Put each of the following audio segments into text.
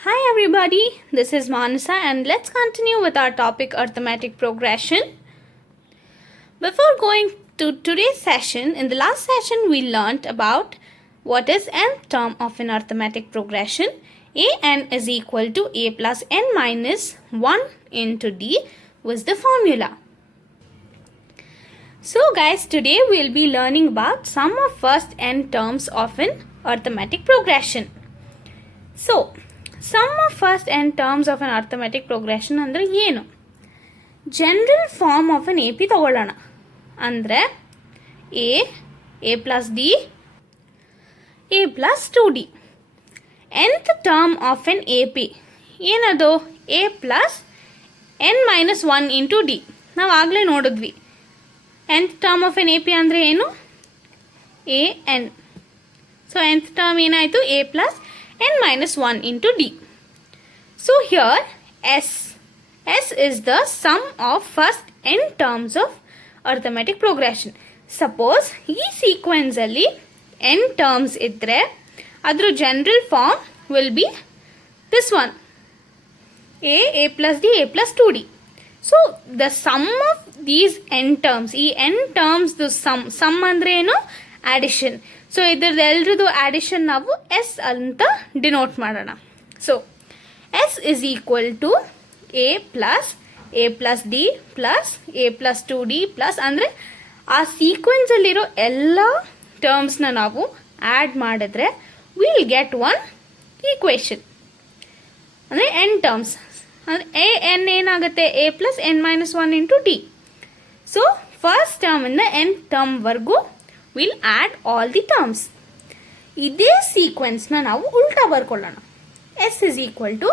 Hi everybody, this is Manasa and let's continue with our topic arithmetic progression. Before going to today's session, in the last session we learnt about what is nth term of an arithmetic progression. An is equal to a plus n minus 1 into d was the formula. So guys, today we'll be learning about sum of first n terms of an arithmetic progression. So, sum of first n terms of an arithmetic progression ಅಂದರೆ ಏನು? General form of an A P ತಗೊಳ್ಳೋಣ. ಅಂದರೆ A plus D A plus 2d. nth term of an A P ಏನದು? A plus N minus 1 into D. ನಾವು ಆಗಲೇ ನೋಡಿದ್ವಿ. nth term of an A P ಅಂದರೆ ಏನು? A N. So nth term ಏನಾಯಿತು? A plus n minus 1 into d. So here S is the sum of first n terms of arithmetic progression. Suppose ಈ sequence ಅಲ್ಲಿ n terms ಇದ್ರೆ ಅದರ general form will be this one, a plus d, a plus 2d. So the sum of these n terms, ಈ n terms the sum ಅಂದ್ರೆ ಏನು? addition. So ಇದ್ರದ್ದು ಎಲ್ರದ್ದು ಆ್ಯಡಿಷನ್ ನಾವು ಎಸ್ ಅಂತ ಡಿನೋಟ್ ಮಾಡೋಣ. So S is equal to A plus D plus A plus 2d plus ಅಂದರೆ ಆ ಸೀಕ್ವೆನ್ಸಲ್ಲಿರೋ ಎಲ್ಲ ಟರ್ಮ್ಸ್ನ ನಾವು ಆ್ಯಡ್ ಮಾಡಿದ್ರೆ ವಿಲ್ ಗೆಟ್ ಒನ್ ಈಕ್ವೇಷನ್. ಅಂದರೆ ಎನ್ ಟರ್ಮ್ಸ್ ಅಂದರೆ ಎನ್ ಏನಾಗುತ್ತೆ? A plus N minus 1 into D. So first ಟರ್ಮಿಂದ ಎನ್ ಟರ್ಮ್ವರೆಗೂ will add all the terms. ಇದೇ ಸೀಕ್ವೆನ್ಸ್ನ ನಾವು ಉಲ್ಟಾ ಬರ್ಕೊಳ್ಳೋಣ. S is equal to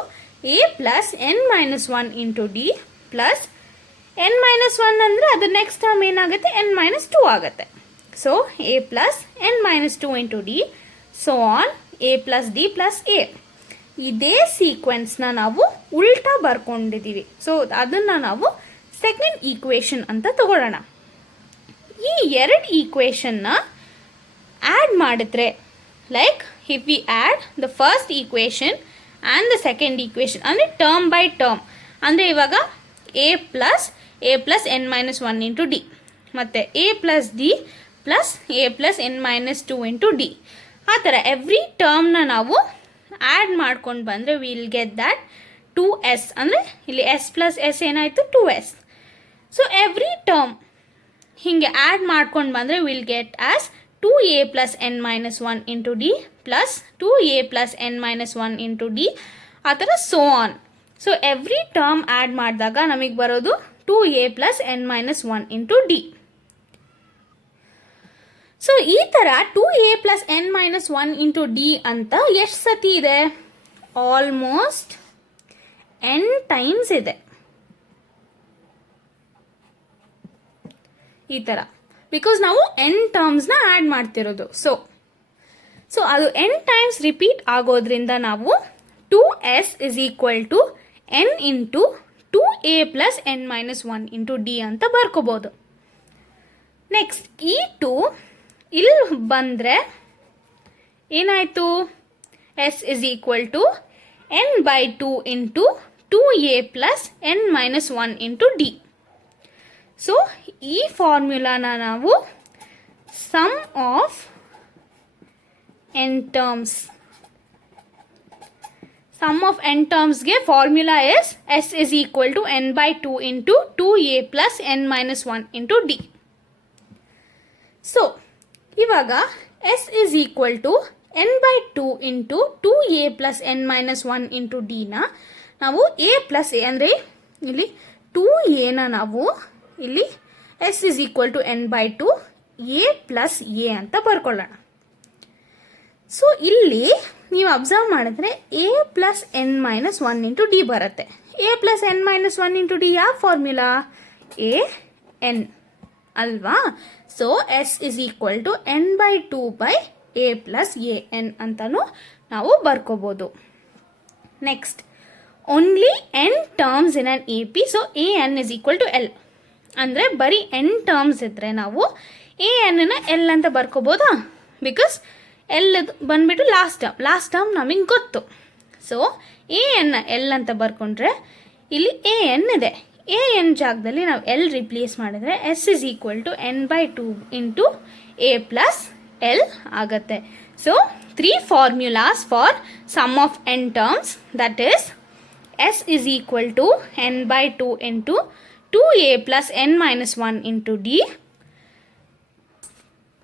A plus N minus 1 into D plus N minus 1 ಅಂದರೆ ಅದು ನೆಕ್ಸ್ಟ್ ಟರ್ಮ್ ಏನಾಗುತ್ತೆ? ಎನ್ ಮೈನಸ್ 2 ಆಗುತ್ತೆ. So A plus N minus 2 into D so on A plus D plus A. ಇದೇ ಸೀಕ್ವೆನ್ಸ್ನ ನಾವು ಉಲ್ಟಾ ಬರ್ಕೊಂಡಿದ್ದೀವಿ. ಸೊ ಅದನ್ನು ನಾವು ಸೆಕೆಂಡ್ ಈಕ್ವೇಷನ್ ಅಂತ ತಗೊಳ್ಳೋಣ. ಈ ಎರಡು ಈಕ್ವೇಷನ್ನ ಆ್ಯಡ್ ಮಾಡಿದ್ರೆ like if we add the first equation and the second equation ಅಂದರೆ ಟರ್ಮ್ ಬೈ ಟರ್ಮ್ ಅಂದರೆ ಇವಾಗ A plus N minus 1 into D ಮತ್ತು A plus D plus A plus N minus 2 into D. ಆ ಥರ ಎವ್ರಿ ಟರ್ಮ್ನ ನಾವು ಆ್ಯಡ್ ಮಾಡ್ಕೊಂಡು ಬಂದರೆ ವಿಲ್ ಗೆಟ್ ದ್ಯಾಟ್ 2s. ಅಂದರೆ ಇಲ್ಲಿ ಎಸ್ ಪ್ಲಸ್ ಎಸ್ ಏನಾಯಿತು? 2s. ಸೊ ಎವ್ರಿ ಟರ್ಮ್ ಹೀಗೆ ಆ್ಯಡ್ ಮಾಡ್ಕೊಂಡು ಬಂದರೆ will get as 2a plus N minus 1 into D plus 2a plus N minus 1 into D ಆ ಥರ so on. So every term add ಮಾಡಿದಾಗ ನಮಗೆ ಬರೋದು 2a plus N minus 1 into D. So ಈ ಥರ 2a plus N minus 1 into D ಅಂತ ಎಷ್ಟು ಸತಿ ಇದೆ? ಆಲ್ಮೋಸ್ಟ್ n ಟೈಮ್ಸ್ ಇದೆ. ಈ ಥರ ಬಿಕಾಸ್ ನಾವು n ಟರ್ಮ್ಸ್ನ ಆ್ಯಡ್ ಮಾಡ್ತಿರೋದು. ಸೊ ಅದು n ಟೈಮ್ಸ್ ರಿಪೀಟ್ ಆಗೋದ್ರಿಂದ ನಾವು 2s is equal to n into 2a plus N minus 1 into D ಅಂತ ಬರ್ಕೋಬೋದು. ನೆಕ್ಸ್ಟ್ ಈ 2 ಇಲ್ಲಿ ಬಂದರೆ ಏನಾಯಿತು? S is equal to n by 2 into 2a plus N minus 1 into D. So ಈ ಫಾರ್ಮ್ಯುಲಾನ ನಾವು sum of N terms, sum of N ಟರ್ಮ್ಸ್ಗೆ formula S is equal to N by 2 into 2a plus N minus 1 into D. So ಇವಾಗ S is equal to N by 2 into 2a plus N minus 1 into ಡಿನ ನಾವು A plus A ಅಂದರೆ ಇಲ್ಲಿ 2aನ ನಾವು ಇಲ್ಲಿ S is equal to N by 2 A plus A ಅಂತ ಬರ್ಕೊಳ್ಳೋಣ. ಸೊ ಇಲ್ಲಿ ನೀವು ಅಬ್ಸರ್ವ್ ಮಾಡಿದ್ರೆ A plus N minus 1 into D ಬರುತ್ತೆ. A plus N minus 1 into D ಯಾವ ಫಾರ್ಮ್ಯುಲಾ? ಎ ಎನ್ ಅಲ್ವಾ? So S is equal to N by 2 by A plus A N ಅಂತಲೂ ನಾವು ಬರ್ಕೋಬೋದು. Next only N terms in an A P. So A N is equal to L. ಅಂದರೆ ಬರೀ N terms ಇದ್ದರೆ ನಾವು ಎ ಎನ್ನ L ಅಂತ ಬರ್ಕೋಬೋದಾ? ಬಿಕಾಸ್ ಎಲ್ ಬಂದುಬಿಟ್ಟು ಲಾಸ್ಟ್ ಟರ್ಮ್ ನಮಗೆ ಗೊತ್ತು. ಸೊ ಎ ಎನ್ ಎಲ್ ಅಂತ ಬರ್ಕೊಂಡ್ರೆ ಇಲ್ಲಿ ಎ ಎನ್ ಇದೆ. ಎ ಎನ್ ಜಾಗದಲ್ಲಿ ನಾವು ಎಲ್ ರಿಪ್ಲೇಸ್ ಮಾಡಿದರೆ S is equal to N by 2 into A plus L ಆಗುತ್ತೆ. So 3 formulas for sum of N terms, that is S is equal to n by 2 into 2a plus n minus 1 into d.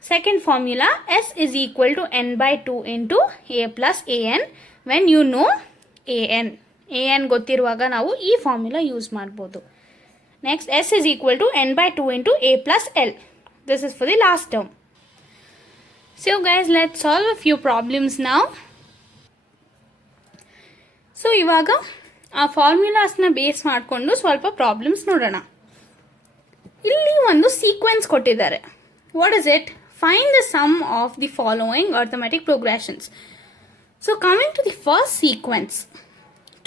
Second formula, S is equal to n by 2 into a plus an when you know an. an ಗೊತ್ತಿರುವಾಗ ನಾವು ಈ formula use ಮಾಡ್ಬೋದು. Next, S is equal to n by 2 into a plus l. This is for the last term. So guys, let's solve a few problems now. So ಇವಾಗ ಆ ಫಾರ್ಮ್ಯುಲಾಸ್ನ ಬೇಸ್ ಮಾಡಿಕೊಂಡು ಸ್ವಲ್ಪ ಪ್ರಾಬ್ಲಮ್ಸ್ ನೋಡೋಣ. ಇಲ್ಲಿ ಒಂದು ಸೀಕ್ವೆನ್ಸ್ ಕೊಟ್ಟಿದ್ದಾರೆ. What is it? Find the sum of the following arithmetic progressions. So coming to the first sequence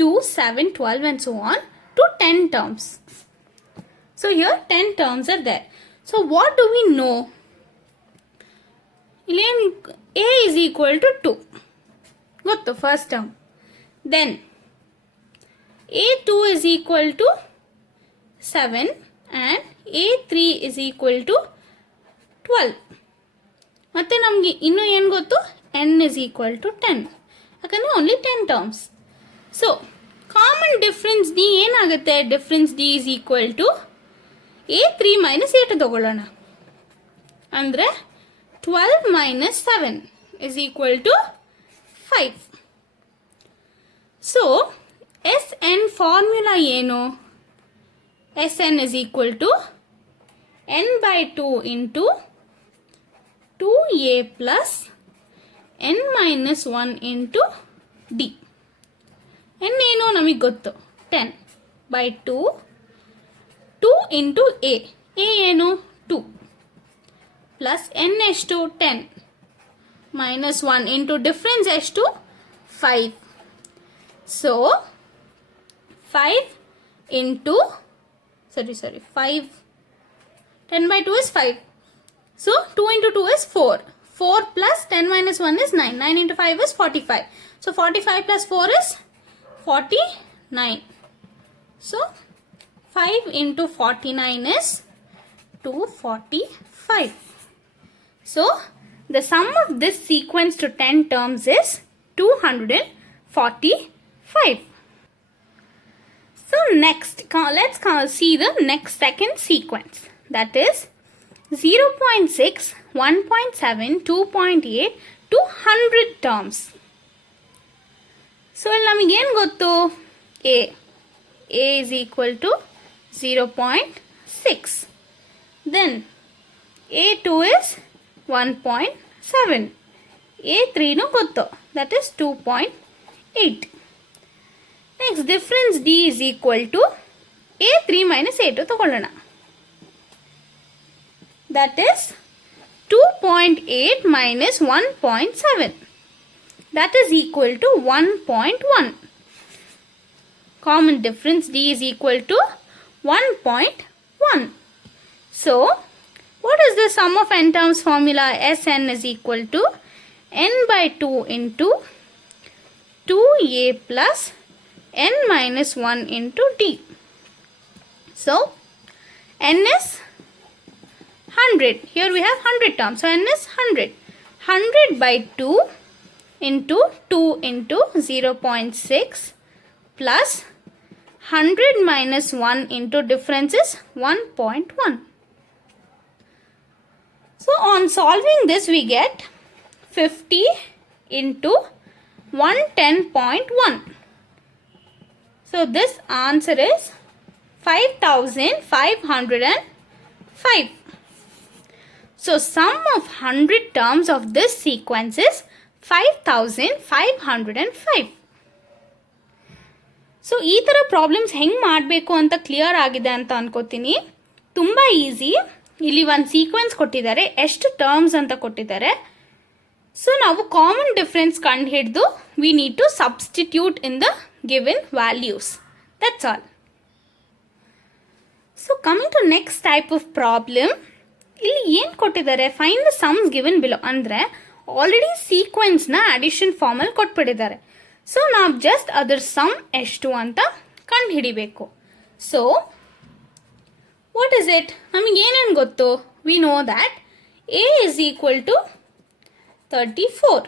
2, 7, 12 and so on to 10 terms. So here 10 terms are there. So what do we know? A is equal to 2. Got the first term. Then A2 is equal to 7 and A3 is equal to 12. ಮತ್ತೆ ನಮಗೆ ಇನ್ನೂ ಏನು ಗೊತ್ತು? n is equal to 10. ಯಾಕಂದರೆ only 10 terms. So common difference D ಏನಾಗುತ್ತೆ? Difference D is equal to A3 minus A2 ತಗೊಳ್ಳೋಣ. ಅಂದರೆ 12 minus 7 is equal to 5. So Sn formula ಏನು? Sn is equal to n by 2 into 2a plus n minus 1 into d. n ಏನು ನಮಗೆ ಗೊತ್ತು? 10 by 2 2 into a. a ಏನು? 2 plus n ಎಷ್ಟು? 10 minus 1 into difference ಎಷ್ಟು? 5. So 5 into 5, 10 by 2 is 5. So 2 into 2 is 4. 4 plus 10 minus 1 is 9. 9 into 5 is 45. So 45 plus 4 is 49. So 5 into 49 is 245. So the sum of this sequence to 10 terms is 245. So next, let's see the next second sequence. That is 0.6, 1.7, 2.8 to 100 terms. So ನಮಗೆ ಏನು ಗೊತ್ತು? A is equal to 0.6. Then A2 is 1.7. A3 ನು ಗೊತ್ತು, that is 2.8. Next, difference D is equal to A3 minus A2 ತಗೊಳ್ಳೋಣ. That is 2.8 minus 1.7. That is equal to 1.1. Common difference D is equal to 1.1. So, what is the sum of n terms formula? Sn is equal to n by 2 into 2a plus n minus 1 into d. So n is 100. Here we have 100 terms. So n is 100. 100 by 2 into 2 into 0.6 plus 100 minus 1 into difference is 1.1. So on solving this we get 50 into 110.1. So this answer is 5505. So sum of 100 terms of this sequence is 5505. ಸೊ ಈ ಥರ ಪ್ರಾಬ್ಲಮ್ಸ್ ಹೆಂಗೆ ಮಾಡಬೇಕು ಅಂತ ಕ್ಲಿಯರ್ ಆಗಿದೆ ಅಂತ ಅನ್ಕೋತೀನಿ. ತುಂಬ ಈಸಿ. ಇಲ್ಲಿ ಒಂದು ಸೀಕ್ವೆನ್ಸ್ ಕೊಟ್ಟಿದ್ದಾರೆ, ಎಷ್ಟು ಟರ್ಮ್ಸ್ ಅಂತ ಕೊಟ್ಟಿದ್ದಾರೆ. ಸೊ ನಾವು ಕಾಮನ್ ಡಿಫ್ರೆನ್ಸ್ ಕಂಡು ಹಿಡಿದು we need to substitute in the given values. That's all. So coming to next type of problem, ಇಲ್ಲಿ ಏನು ಕೊಟ್ಟಿದ್ದಾರೆ? Find the sums given below. ಅಂದರೆ ಆಲ್ರೆಡಿ ಸೀಕ್ವೆನ್ಸ್ನ ಅಡಿಷನ್ ಫಾರ್ಮಲ್ಲಿ ಕೊಟ್ಬಿಟ್ಟಿದ್ದಾರೆ. ಸೊ ನಾವು ಜಸ್ಟ್ ಅದರ ಸಮ್ ಎಷ್ಟು ಅಂತ ಕಂಡು ಹಿಡಿಬೇಕು. So what is it? ನಮಗೆ ಏನೇನು ಗೊತ್ತು? We know that A is equal to 34.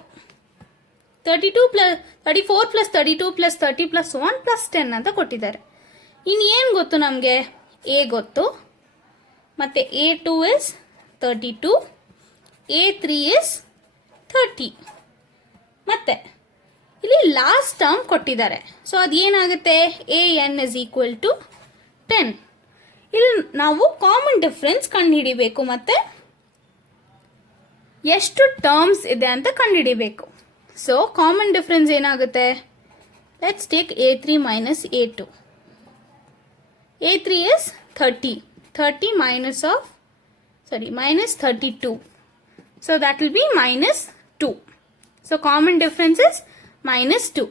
34 plus 32 plus 30 plus 1 plus 10 ಅಂತ ಕೊಟ್ಟಿದ್ದಾರೆ. ಇನ್ನು ಏನು ಗೊತ್ತು ನಮಗೆ? ಎ ಗೊತ್ತು, ಮತ್ತು A2 ಇಸ್ 32, A3 ಇಸ್ 30. ಮತ್ತೆ ಇಲ್ಲಿ ಲಾಸ್ಟ್ ಟರ್ಮ್ ಕೊಟ್ಟಿದ್ದಾರೆ. ಸೊ ಅದೇನಾಗುತ್ತೆ? AN is equal to 10. ಇಲ್ಲಿ ನಾವು ಕಾಮನ್ ಡಿಫ್ರೆನ್ಸ್ ಕಂಡುಹಿಡಿಬೇಕು ಮತ್ತು ಎಷ್ಟು ಟರ್ಮ್ಸ್ ಇದೆ ಅಂತ ಕಂಡುಹಿಡಿಬೇಕು. ಸೊ ಕಾಮನ್ ಡಿಫ್ರೆನ್ಸ್ ಏನಾಗುತ್ತೆ? Let's take A3 minus A2. A3 is 30. 30 minus 32. So that will be minus 2. So common difference is minus 2.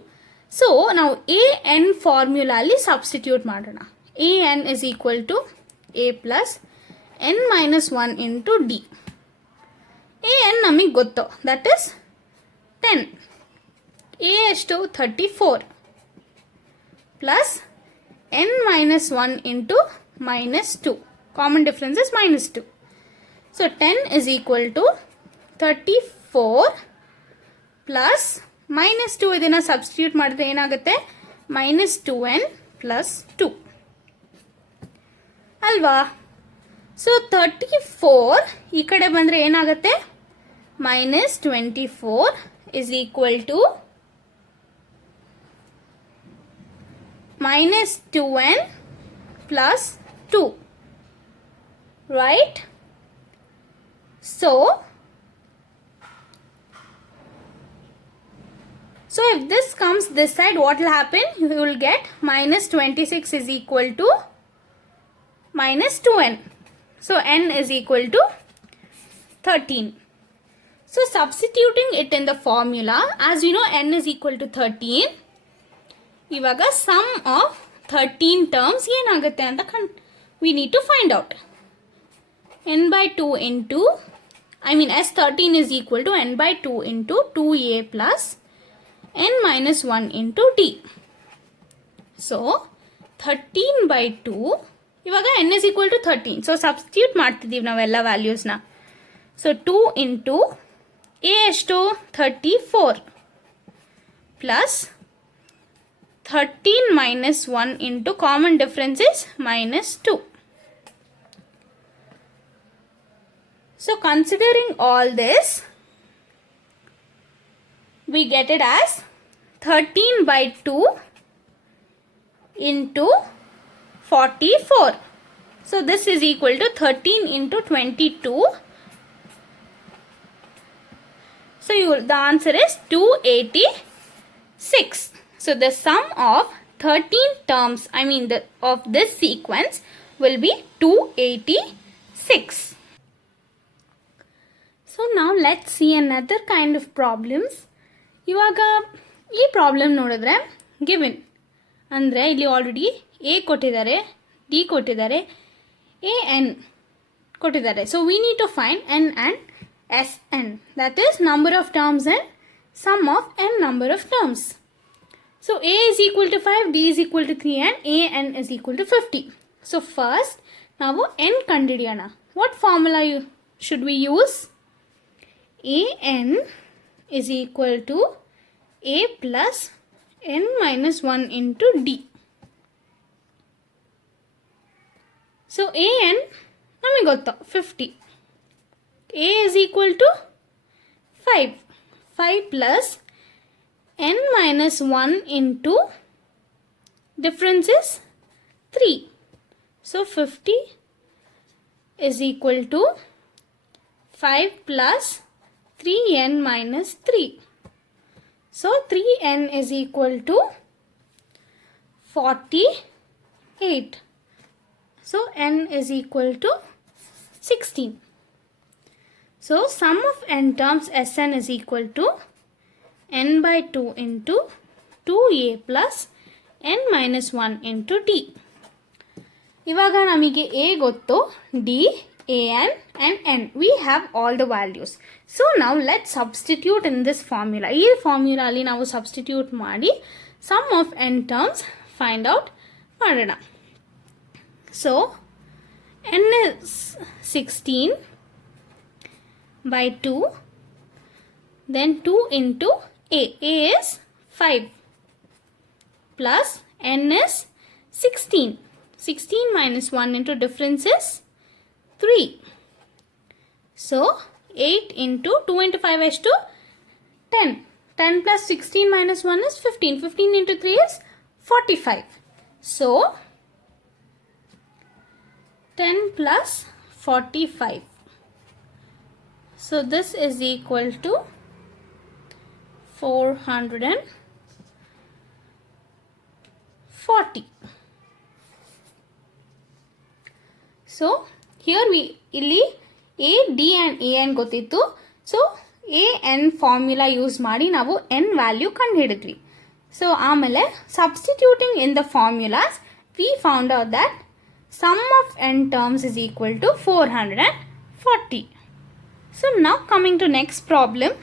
So now AN formula ಅಲ್ಲಿ substitute ಮಾಡೋಣ. AN is equal to A plus N minus 1 into D. AN ನಮಗೆ ಗೊತ್ತು, that is 10. A ಎಷ್ಟು? 34 plus n minus 1 into minus 2. Common difference is minus 2. So 10 is equal to 34 plus minus 2. ಇದನ್ನು ಸಬ್ಸ್ಟಿಟ್ಯೂಟ್ ಮಾಡಿದ್ರೆ ಏನಾಗುತ್ತೆ? minus 2n plus 2 ಅಲ್ವಾ? ಸೊ 34 ಈ ಕಡೆ ಬಂದರೆ ಏನಾಗುತ್ತೆ? minus 24 is equal to minus 2n plus 2, right? So if this comes this side, what will happen? You will get minus 26 is equal to minus 2n. So n is equal to 13. So substituting it in the formula, as you know n is equal to 13. ಇವಾಗ some of 13 terms ಏನಾಗುತ್ತೆ ಅಂತ we need to find out. n/2 into S13 is equal to n/2 into 2a plus n minus 1 into d. So 13/2 ಇವಾಗ n is equal to 13. So substitute ಮಾಡ್ತಿದ್ದೀವಿ ನಾವೆಲ್ಲ ವ್ಯಾಲ್ಯೂಸ್ನ. ಸೊ 2 into a ಎಷ್ಟು? 34 ಪ್ಲಸ್ 13 minus 1 into common difference is minus 2. So considering all this, we get it as 13/2 into 44. So this is equal to 13 into 22. So the answer is 286. So the sum of 13 terms, of this sequence will be 286. So now let's see another kind of problems. ಇವಾಗ ಈ ಪ್ರಾಬ್ಲಮ್ ನೋಡಿದ್ರೆ given ಅಂದರೆ ಇಲ್ಲಿ already A ಕೊಟ್ಟಿದ್ದಾರೆ, D ಕೊಟ್ಟಿದ್ದಾರೆ, AN ಕೊಟ್ಟಿದ್ದಾರೆ. So we need to find N and SN, that is number of terms and sum of n number of terms. So A is equal to 5, D is equal to 3 and AN is equal to 50. So first ನಾವು n ಕಂಡುಹಿಡಿಯೋಣ. What formula should we use? AN is equal to A plus n minus 1 into D. So AN ನಮಗೆ ಗೊತ್ತು 50. A is equal to 5. 5 plus n minus 1 into difference is 3. So 50 is equal to 5 plus 3n minus 3. So 3n is equal to 48. So n is equal to 16. So sum of n terms Sn is equal to n/2 into 2a plus n minus 1 into d. ಇವಾಗ ನಮಗೆ a ಗೊತ್ತು, d an and n. We have all the values. So now let's substitute in this formula. ಈ formula ಅಲ್ಲಿ ನಾವು substitute ಮಾಡಿ sum of n terms find out ಮಾಡೋಣ. So n is 16 by 2, then 2 into a is 5 plus n is 16. 16 minus 1 into difference is 3. So 8 into 2 into 5 is to 10. 10 plus 16 minus 1 is 15. 15 into 3 is 45. So 10 plus 45. So this is equal to 440. So here we ಇಲ್ಲಿ a d and a n ಗೊತ್ತಿತ್ತು. So a n formula use ಮಾಡಿ ನಾವು n value ಕಂಡುಹಿಡಿದ್ವಿ. So ಆಮೇಲೆ substituting in the formulas we found out that sum of n terms is equal to 440. So ನಾವು coming to next problem.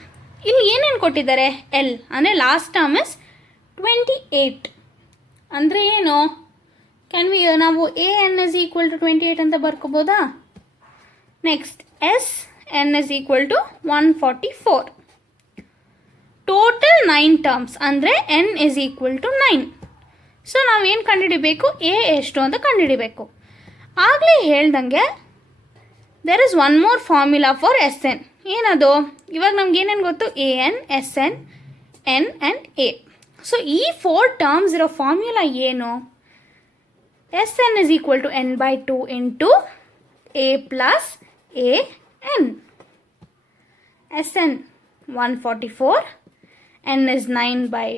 ಇಲ್ಲಿ ಏನೇನು ಕೊಟ್ಟಿದ್ದಾರೆ? ಎಲ್ ಅಂದರೆ ಲಾಸ್ಟ್ ಟರ್ಮ್ ಇಸ್ 28. ಅಂದರೆ ಏನು? ಕ್ಯಾನ್ ವಿ ನಾವು A N is equal to 28 ಅಂತ ಬರ್ಕೋಬೋದಾ? Next S N is equal to 144. Total 9 terms ಅಂದರೆ N is equal to 9. So ನಾವೇನು ಕಂಡುಹಿಡಿಬೇಕು? ಎ ಎಷ್ಟು ಅಂತ ಕಂಡುಹಿಡಿಬೇಕು. ಆಗಲೇ ಹೇಳ್ದಂಗೆ there is one more formula for S N. ಏನದು? ಇವಾಗ ನಮ್ಗೆ ಏನೇನು ಗೊತ್ತು? A N, S N, N and A. So ಈ 4 ಟರ್ಮ್ಸ್ ಇರೋ ಫಾರ್ಮುಲಾ ಏನು? S N is equal to N by 2 into A plus A N. S N 144, n is 9 by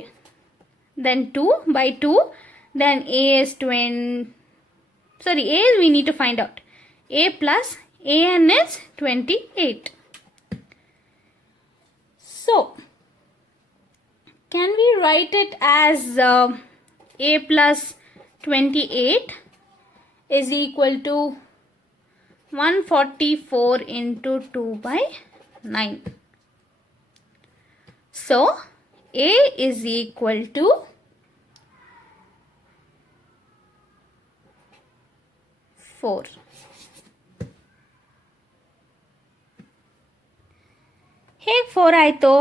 then 2 by 2, then a is 20. Sorry, a we need to find out. A plus an is 28. So can we write it as a plus 28 is equal to 144 into 2 by 9. So a is equal to 4. ಹೇಗೆ 4 ಆಯಿತು?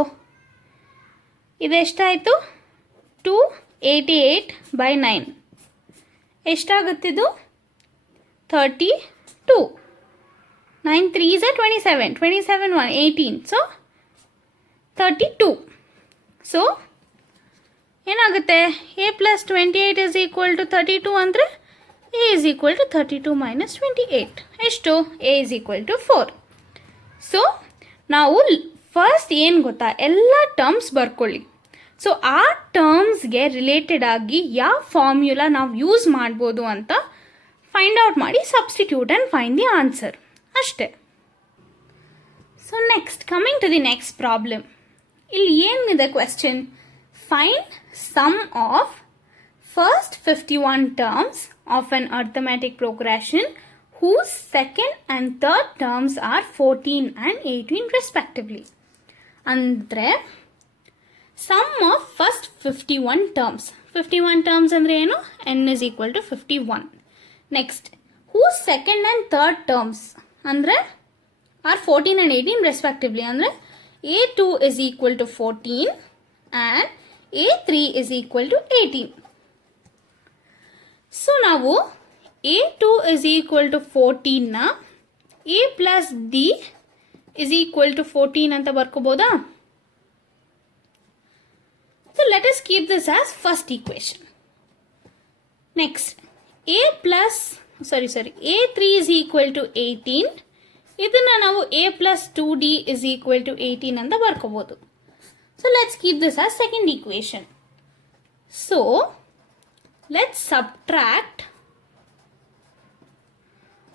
ಇದೆಷ್ಟಾಯಿತು? 288 by 9. ಎಷ್ಟಾಗುತ್ತಿದ್ದು? 32. 9 3s are 27. 27 1 18. So 32. So ಏನಾಗುತ್ತೆ? A plus 28 is equal to 32 ಅಂದರೆ A is equal to 32 minus 28. ಎಷ್ಟು? A is equal to 4. So ನಾವು first ಏನು ಗೊತ್ತಾ? ಎಲ್ಲ ಟರ್ಮ್ಸ್ ಬರ್ಕೊಳ್ಳಿ. ಸೊ ಆ ಟರ್ಮ್ಸ್ಗೆ ರಿಲೇಟೆಡ್ ಆಗಿ ಯಾವ ಫಾರ್ಮ್ಯುಲಾ ನಾವು ಯೂಸ್ ಮಾಡ್ಬೋದು ಅಂತ ಫೈಂಡ್ ಔಟ್ ಮಾಡಿ substitute and find the answer ಅಷ್ಟೇ. So next coming to the next problem. ಇಲ್ಲಿ ಏನಿದೆ question? Find sum of first 51 terms of an arithmetic progression whose second and third terms are 14 and 18 respectively. ಅಂದರೆ sum of first 51 terms. 51 terms ಅಂದರೆ ಏನು? n is equal to 51. Next whose second and third terms ಅಂದರೆ are 14 and 18 respectively. ಅಂದರೆ a2 is equal to 14 and a3 is equal to 18. ಸೊ ನಾವು a2 is equal to 14ನ a plus d is equal to 14 ಅಂತ ಬರ್ಕೋಬೋದಾ? So let us keep this as first equation. Next a3 is equal to 18. ಇದನ್ನು ನಾವು a plus 2d is equal to 18 ಅಂತ ಬರ್ಕೋಬೋದು. So let's keep this as second equation. So let's subtract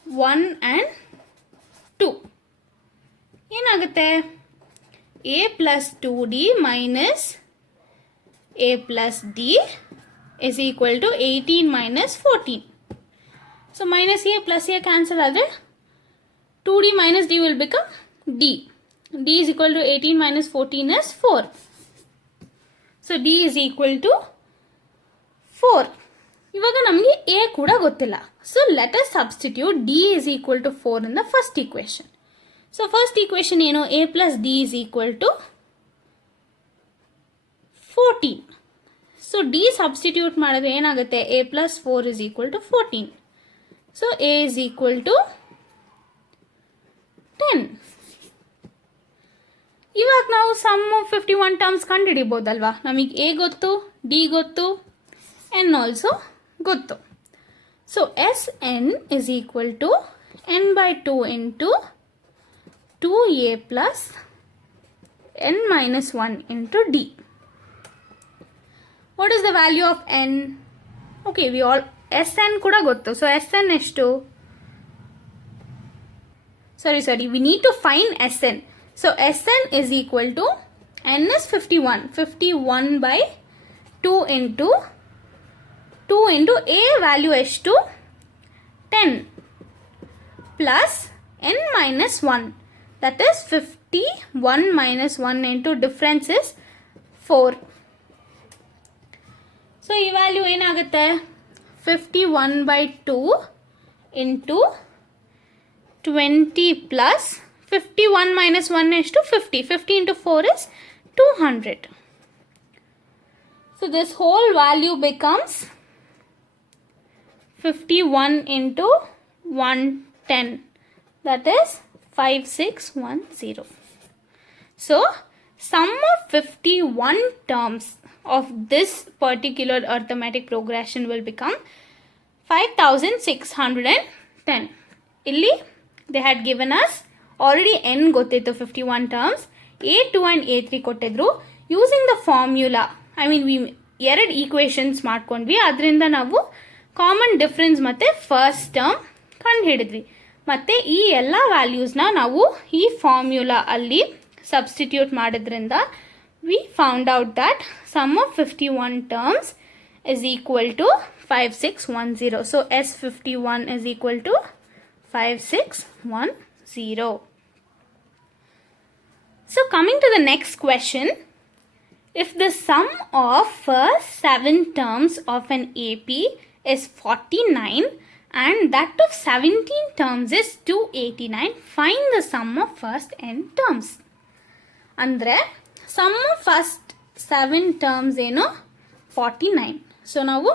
1 and 2. ಏನಾಗುತ್ತೆ? a plus 2d minus a plus d is equal to 18 minus 14. So minus a plus a cancel ಆದರೆ 2d minus d will become d. d is equal to 18 minus 14 is 4. So d is equal to 4. ಇವಾಗ ನಮಗೆ a ಕೂಡ ಗೊತ್ತಿಲ್ಲ. So let us substitute d is equal to 4 in the first equation. So first equation ಏನು, a plus d is equal to 14. So d substitute ಮಾಡಿದ್ರೆ ಏನಾಗುತ್ತೆ, a plus 4 is equal to 14. So a is equal to 10. ಇವಾಗ ನಾವು sum of 51 ಟರ್ಮ್ಸ್ ಕಂಡುಹಿಡಿಬಹುದಲ್ವಾ. ನಮಗೆ a ಗೊತ್ತು, d ಗೊತ್ತು, n also ಗೊತ್ತು. So Sn is equal to n by 2 into 2a plus n minus 1 into d. What is the value of n? Okay, we all Sn ಕೂಡ ಗೊತ್ತು. So Sn ಎಷ್ಟು? Sorry, we need to find Sn. So Sn is equal to, n is 51. 51 by 2 into a value ಎಷ್ಟು? 10 plus n minus 1. That is 51 minus 1 into difference is 4. So ಈ ವ್ಯಾಲ್ಯೂ ಏನಾಗುತ್ತೆ, 51 by 2 into 20 plus 51 minus 1 is to 50. 50 into 4 is 200. So this whole value becomes 51 into 110. That is 5610. So sum of 51 terms of this particular arithmetic progression will become 5610. Illi they had given us already n ಗೊತ್ತಿತ್ತು 51 terms, a2 and a3 ಕೊಟ್ಟಿದ್ರು. Using the formula, I mean we ಎರಡು ಈಕ್ವೇಷನ್ಸ್ ಮಾಡ್ಕೊಂಡ್ವಿ, ಅದರಿಂದ ನಾವು common difference ಮತ್ತು first term ಕಂಡು ಹಿಡಿದ್ವಿ. ಮತ್ತು ಈ ಎಲ್ಲ ವ್ಯಾಲ್ಯೂಸ್ನ ನಾವು ಈ ಫಾರ್ಮ್ಯುಲಾ ಅಲ್ಲಿ ಸಬ್ಸ್ಟಿಟ್ಯೂಟ್ ಮಾಡೋದ್ರಿಂದ we found out that sum of 51 terms is equal to 5610. So S51 is equal to 5610. So coming to the next question, if the sum of first 7 terms of an AP is 49 and that of 17 terms is 289, find the sum of first n terms. Andre sum of first 7 terms ಏನು 49. So ನಾವು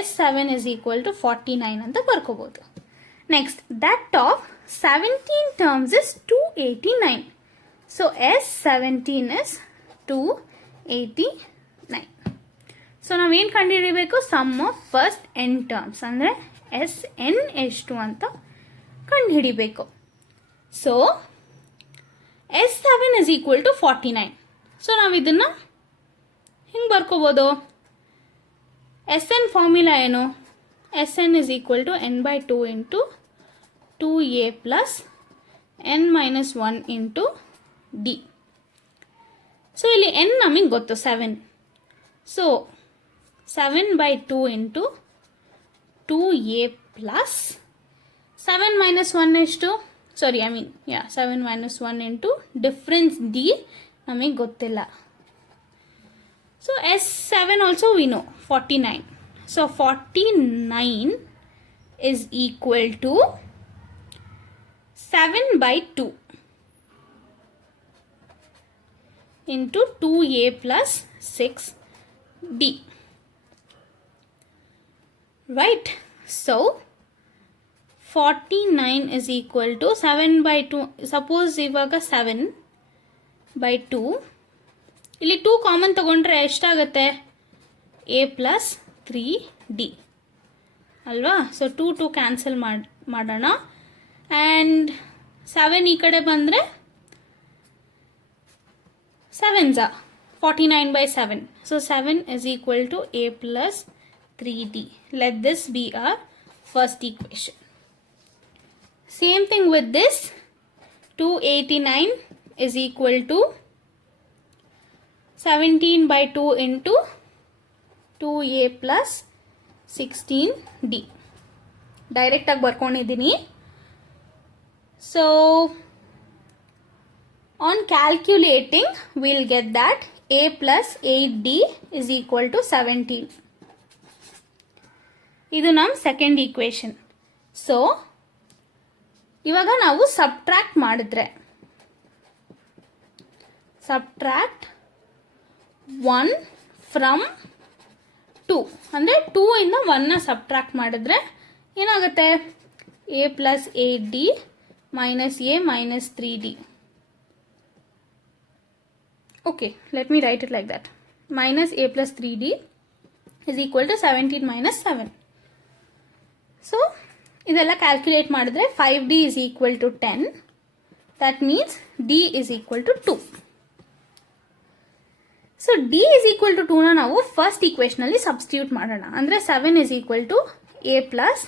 S7 is equal to 49 ಅಂತ ಬರ್ಕೋಬಹುದು. Next that of 17 terms is 289. So S17 is 289. So ನಾವೇನು ಕಂಡುಹಿಡಿಯಬೇಕು, sum of first n terms ಅಂದರೆ Sn ಎಷ್ಟು ಅಂತ ಕಂಡುಹಿಡಿಬೇಕು. So S7 is equal to 49. So ನಾವು ಇದನ್ನು ಹಿಂಗೆ ಬರ್ಕೋಬೋದು. Sn ಫಾರ್ಮುಲಾ ಏನು, Sn is equal to n by 2 into 2a plus n minus 1 into d. So ಇಲ್ಲಿ n ನಮಗೆ ಗೊತ್ತು 7. ಸೊ 7 by 2 into 2a plus 7 minus 1 ಎಷ್ಟು, 7 minus 1 into difference d ನಮಗೆ ಗೊತ್ತಿಲ್ಲ. So S7 also we know 49. So 49 is equal to 7 by 2 into 2a plus 6d. Right? So 49 is equal to 7 by 2. Suppose ಇವಾಗ 7 by 2, ಇಲ್ಲಿ 2 ಕಾಮನ್ ತಗೊಂಡ್ರೆ ಎಷ್ಟಾಗುತ್ತೆ, a plus 3d ಅಲ್ವಾ. ಸೊ 2 ಕ್ಯಾನ್ಸಲ್ ಮಾಡೋಣ. ಆ್ಯಂಡ್ 7 ಈ ಕಡೆ ಬಂದರೆ 7s 49 by 7. ಸೊ 7 is equal to a plus 3d. Let this be our first equation. Same thing with this. 289 is equal to 17 by 2 into 2a plus 16d. ಡೈರೆಕ್ಟಾಗಿ ಬರ್ಕೊಂಡಿದ್ದೀನಿ. So on calculating, we'll get that a plus 8d is equal to 17. ಇದು ನಮ್ಮ second equation. So ಇವಾಗ ನಾವು ಸಬ್ಟ್ರಾಕ್ಟ್ ಮಾಡಿದ್ರೆ, ಸಬ್ಟ್ರಾಕ್ಟ್ 1 ಫ್ರಮ್ 2 ಅಂದರೆ 2 ಇಂದ 1ನ ಸಬ್ಟ್ರಾಕ್ಟ್ ಮಾಡಿದ್ರೆ ಏನಾಗುತ್ತೆ? a plus 8d minus a minus 3d. Okay, let me write it like that. Minus a plus 3d is equal to 17 minus 7. So, idella calculate madidre 5d is equal to 10. That means d is equal to 2. So, d is equal to 2 na ನಾವು first equation ಅಲ್ಲಿ substitute ಮಾಡೋಣ. ಅಂದ್ರೆ 7 is equal to a plus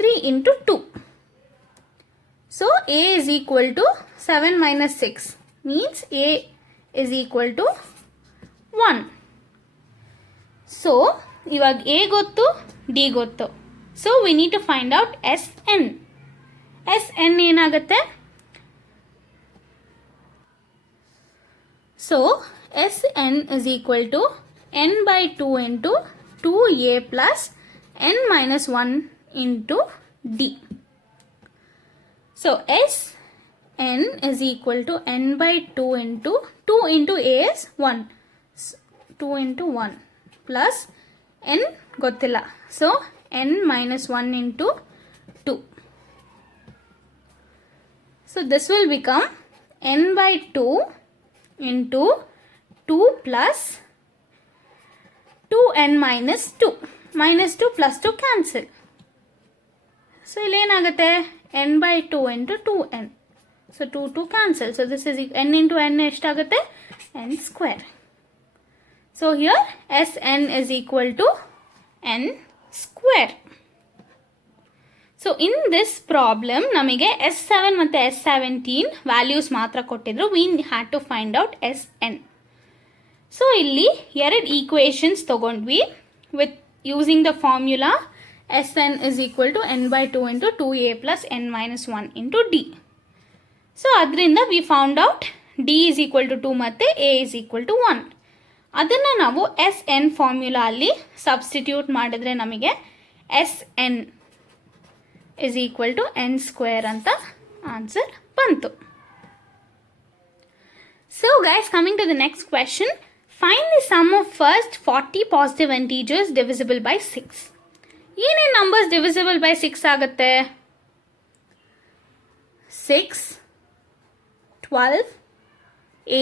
3 into 2. So, a is equal to 7 minus 6 means a is equal to 1. So, ಇವಾಗ a ಗೊತ್ತು, d ಗೊತ್ತು. So, we need to find out Sn. Sn ಏನಾಗುತ್ತೆ? So, Sn is equal to n by 2 into 2a plus n minus 1 into d. So, Sn is equal to n by 2 into a is 1. 2 into 1 plus n ಗೊತ್ತಿಲ್ಲ. So, n minus 1 into 2. So, this will become n by 2 into 2 plus 2n minus 2. Minus 2 plus 2 cancel. So, ಇಲ್ಲಿ ಏನಾಗುತ್ತೆ? n by 2 into 2n. So, 2 cancel. So, this is n into n ಎಷ್ಟಾಗುತ್ತೆ? n square. So, here Sn is equal to n square. So, in this problem, ನಮಗೆ S7 ಮತ್ತು S17 values ಮಾತ್ರ ಕೊಟ್ಟಿದ್ರು. We had to find out Sn. So, ಇಲ್ಲಿ ಎರಡು equations ತಗೊಂಡ್ವಿ with using the formula Sn is equal to n by 2 into 2a plus n minus 1 into d. So, ಅದರಿಂದ we found out d is equal to 2 ಮತ್ತು a is equal to 1. ಅದನ್ನು ನಾವು Sn formula ಅಲ್ಲಿ ಸಬ್ಸ್ಟಿಟ್ಯೂಟ್ ಮಾಡಿದ್ರೆ ನಮಗೆ Sn is equal to n square ಅಂತ ಆನ್ಸರ್ ಬಂತು. So guys, coming to the next question, find the sum of first 40 positive integers divisible by 6. ಏನೇನು numbers divisible by 6 ಆಗುತ್ತೆ? 6, 12,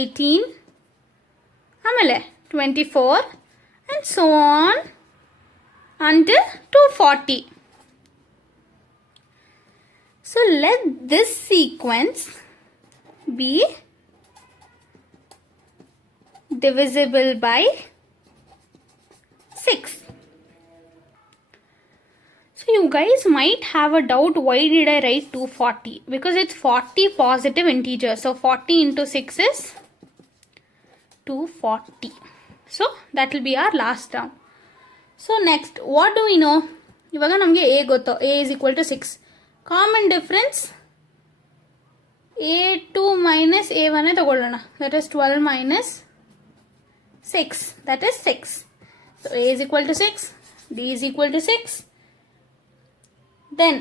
18, ಆಮೇಲೆ 24 and so on until 240. So let this sequence be divisible by 6. So you guys might have a doubt, why did I write 240? Because it's 40 positive integers. So 40 into 6 is 240. So that will be our last term. So next, what do we know? ಇವಾಗ ನಮಗೆ a ಗೊತ್ತು. a is equal to 6. Common difference a2 minus a1 ತಗೊಳ್ಳೋಣ. That is 12 minus 6. That is 6. So a is equal to 6. d is equal to 6. Then,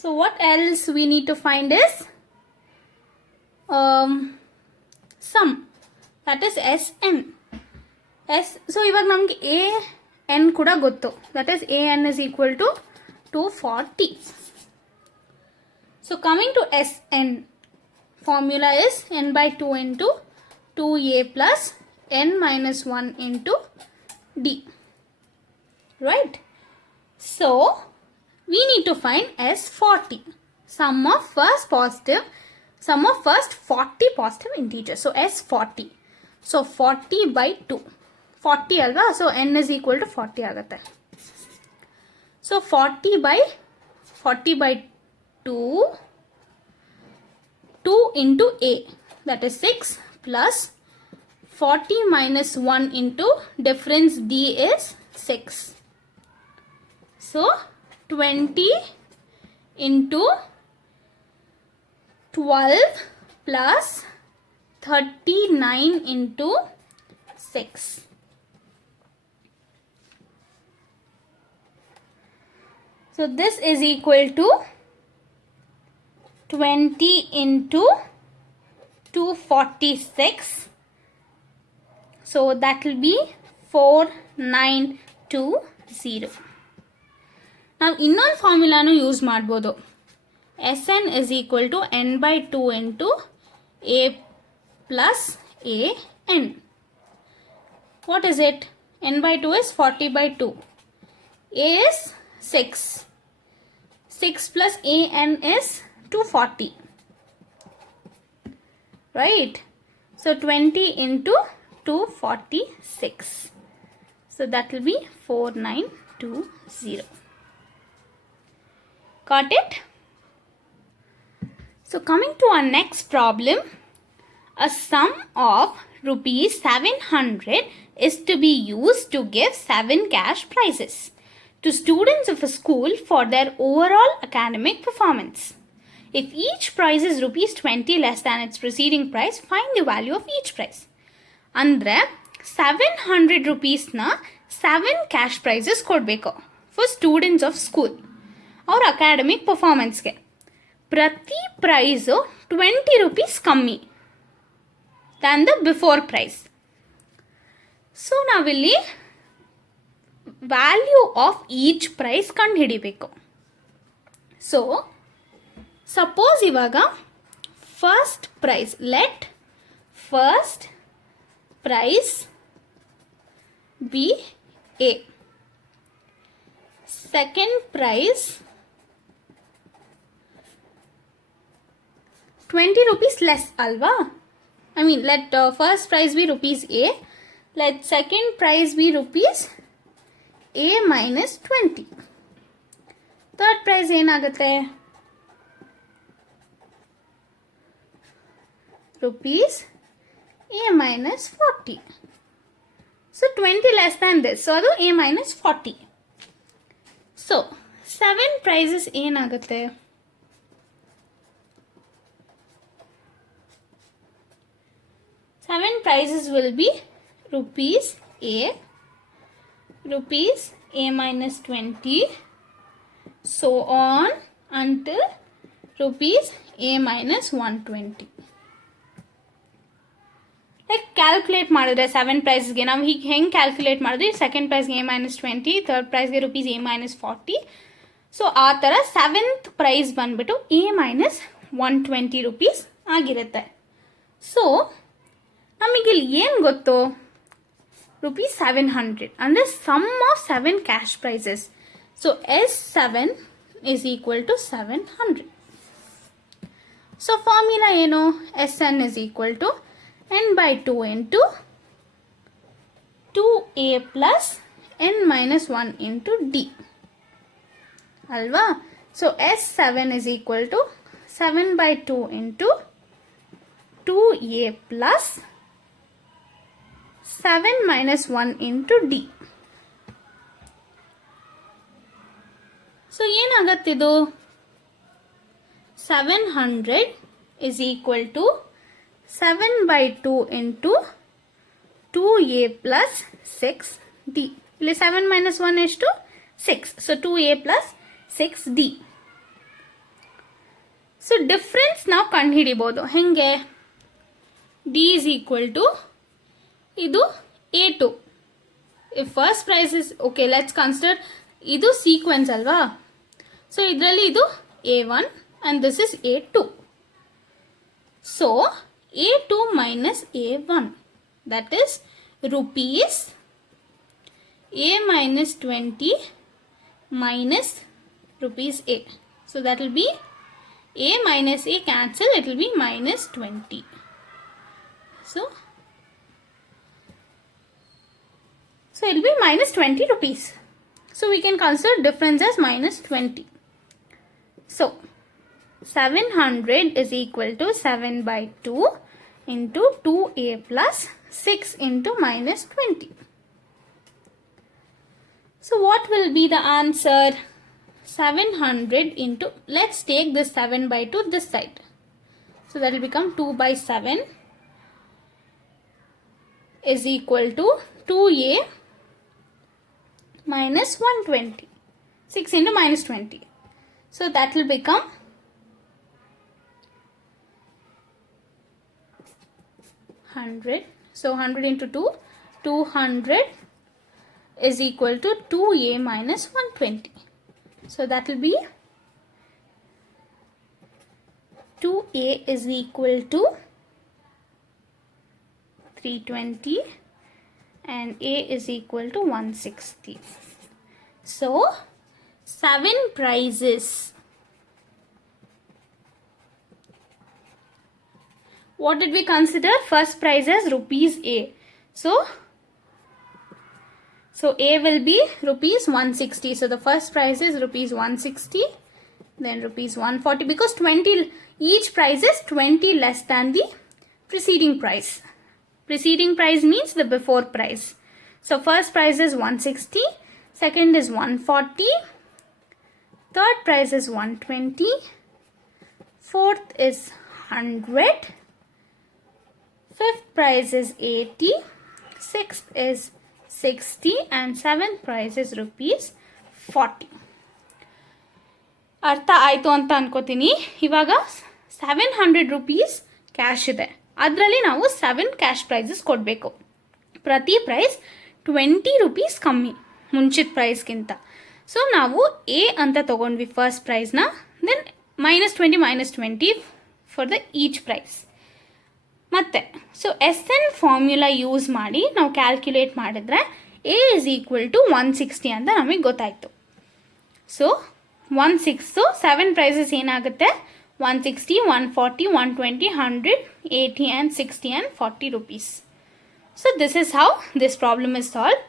so what else we need to find is sum. That is Sn. So ಇವಾಗ ನಮಗೆ a n ಕೂಡ ಗೊತ್ತು. That is a n is equal to 240. So coming to Sn, formula is n by 2 into 2a plus n minus 1 into d. Right? So we need to find S40. Sum of first 40 positive integers. So S40. So 40 by 2. 40 alva. So n is equal to 40 agate. So 40 by 2. 2 into a. That is 6 plus 40 minus 1 into difference d is 6. So 20 into 12 plus 39 into 6. So this is equal to 20 into 246. So that will be 4920. Now ಇನ್ನೊಂದು ಫಾರ್ಮುಲಾನು ಯೂಸ್ ಮಾಡ್ಬೋದು. Sn is equal to n by 2 into a plus a n. What is it? N by 2 is 40 by 2. A is 6. 6 plus a n is 240. Right? So 20 into 246. So that will be 4920. Got it? So coming to our next problem, a sum of rupees 700 is to be used to give 7 cash prizes to students of a school for their overall academic performance. If each prize is rupees 20 less than its preceding price, find the value of each prize. Andre 700 rupees na 7 cash prizes kodbeko for students of school or academic performance ge. Prati prize 20 rupees kammi than the before price. So now ಇಲ್ಲಿ value of each price ಕಂಡು ಹಿಡಿಬೇಕು. So suppose ಇವಾಗ first price, let first price be A. Second price 20 rupees less alva. I mean, let first price be rupees A. Let second price be rupees A minus 20. Third price ಏನಾಗುತ್ತೆ? Rupees A minus 40. So 20 less than this. So ಅದು A minus 40. So 7 prices ಏನಾಗುತ್ತೆ? Seven prices will be rupees A minus 20, so on until rupees A minus 120. Like calculate ಮಾಡಿದ್ರೆ 7 ಪ್ರೈಸ್ಗೆ ನಾವು ಹೀಗೆ ಹೆಂಗೆ calculate ಮಾಡಿದ್ರಿ, second ಪ್ರೈಸ್ಗೆ A minus 20, ಥರ್ಡ್ ಪ್ರೈಸ್ಗೆ rupees A minus 40. ಸೊ ಆ ಥರ 7th ಪ್ರೈಸ್ ಬಂದ್ಬಿಟ್ಟು A minus 120 rupees ಆಗಿರುತ್ತೆ. ಸೊ ನಮಗಿಲ್ಲಿ ಏನು ಗೊತ್ತು, rupees 700 ಅಂದರೆ sum of 7 cash prizes. So S7 is equal to 700. So formula ಏನು? Sn is equal to n by 2 into 2a plus n minus 1 into d. ಅಲ್ವಾ? So S7 is equal to 7 by 2 into 2a plus 7 minus 1 into d. So ಏನಾಗತ್ತಿದು? 700 is equal to 7 by 2 into 2a plus 6d. ಇಲ್ಲಿ 7 minus 1 ಎಷ್ಟು? 6. So 2a plus 6d. So difference ನಾವು ಕಂಡುಹಿಡಿಬಹುದು. ಹೆಂಗೆ? d is equal to ಇದು A2. If first price is okay, let's consider ಇದು sequence ಅಲ್ವಾ? ಸೊ ಇದರಲ್ಲಿ ಇದು A1 and this is A2. So A2 minus A1, that is rupees A minus 20 minus rupees A. So that will be A minus A cancel, it will be minus 20. So it will be minus 20 rupees. So we can consider difference as minus 20. So 700 is equal to 7 by 2 into 2a plus 6 into minus 20. So what will be the answer? 700 into, let's take this 7 by 2 this side. So that will become 2 by 7 is equal to 2a minus 120. 6 into minus 20. So that will become 100. So 100 into 2, 200 is equal to 2a minus 120. So that will be 2a is equal to 320 and a is equal to 160. So 7 prices. What did we consider? First price as rupees A. So A will be rupees 160. So the first price is rupees 160, then rupees 140, because 20, each price is 20 less than the preceding price. Preceding price means the before price. So first price is 160, second is 140, third price is 120, fourth is 100, fifth price is 80, sixth is 60 and seventh price is rupees 40. ಅರ್ಥ ಆಯಿತು ಅಂತ ಅನ್ಕೋತೀನಿ. ಇವಾಗ 700 rupees cash ಇದೆ, ಅದರಲ್ಲಿ ನಾವು 7 cash prices ಕೊಡಬೇಕು. ಪ್ರತಿ ಪ್ರೈಸ್ 20 ರೂಪೀಸ್ ಕಮ್ಮಿ ಮುಂಚಿತ ಪ್ರೈಸ್ಗಿಂತ. ಸೊ ನಾವು ಎ ಅಂತ ತೊಗೊಂಡ್ವಿ ಫಸ್ಟ್ ಪ್ರೈಸ್ನ, then -20 for the each price. ಮತ್ತು so S N formula use ಮಾಡಿ ನಾವು ಕ್ಯಾಲ್ಕ್ಯುಲೇಟ್ ಮಾಡಿದ್ರೆ ಎ ಇಸ್ ಈಕ್ವಲ್ ಟು 160 ಅಂತ ನಮಗೆ ಗೊತ್ತಾಯಿತು. ಸೊ 7 ಪ್ರೈಸಸ್ ಏನಾಗುತ್ತೆ? 160, 140, 120, 100, 80 and 60 and 40 rupees. So this is how this problem is solved.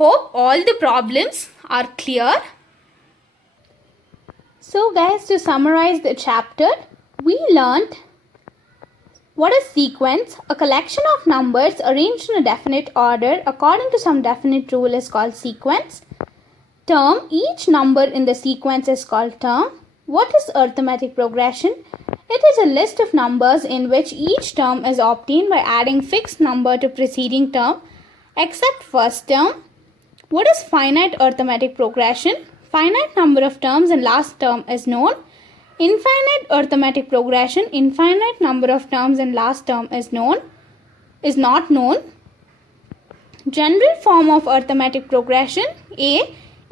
Hope all the problems are clear. So guys, to summarize the chapter, we learned what is sequence. A collection of numbers arranged in a definite order according to some definite rule is called sequence. Term, each number in the sequence is called term. What is arithmetic progression? It is a list of numbers in which each term is obtained by adding fixed number to preceding term except first term. What is finite arithmetic progression? Finite number of terms in last term is known. Infinite arithmetic progression, infinite number of terms in last term is not known. General form of arithmetic progression: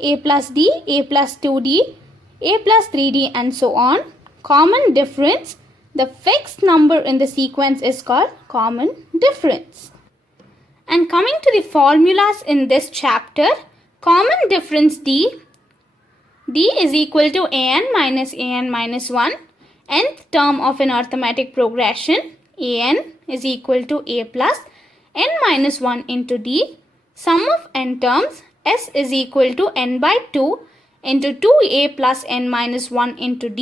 a plus d, a plus 2d, a plus 3d and so on. Common difference: the fixed number in the sequence is called common difference. And coming to the formulas in this chapter, common difference d is equal to an minus 1, nth term of an arithmetic progression. An is equal to a plus n minus 1 into d. Sum of n terms, s is equal to n by 2 into 2a plus n minus 1 into d.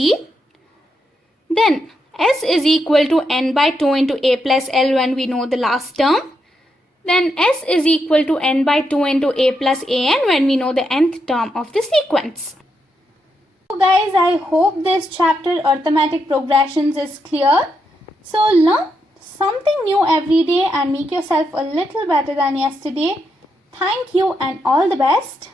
Then s is equal to n by 2 into a plus l when we know the last term. Then s is equal to n by 2 into a plus an when we know the nth term of the sequence. So guys, I hope this chapter arithmetic progressions is clear. So learn something new every day and make yourself a little better than yesterday. Thank you and all the best.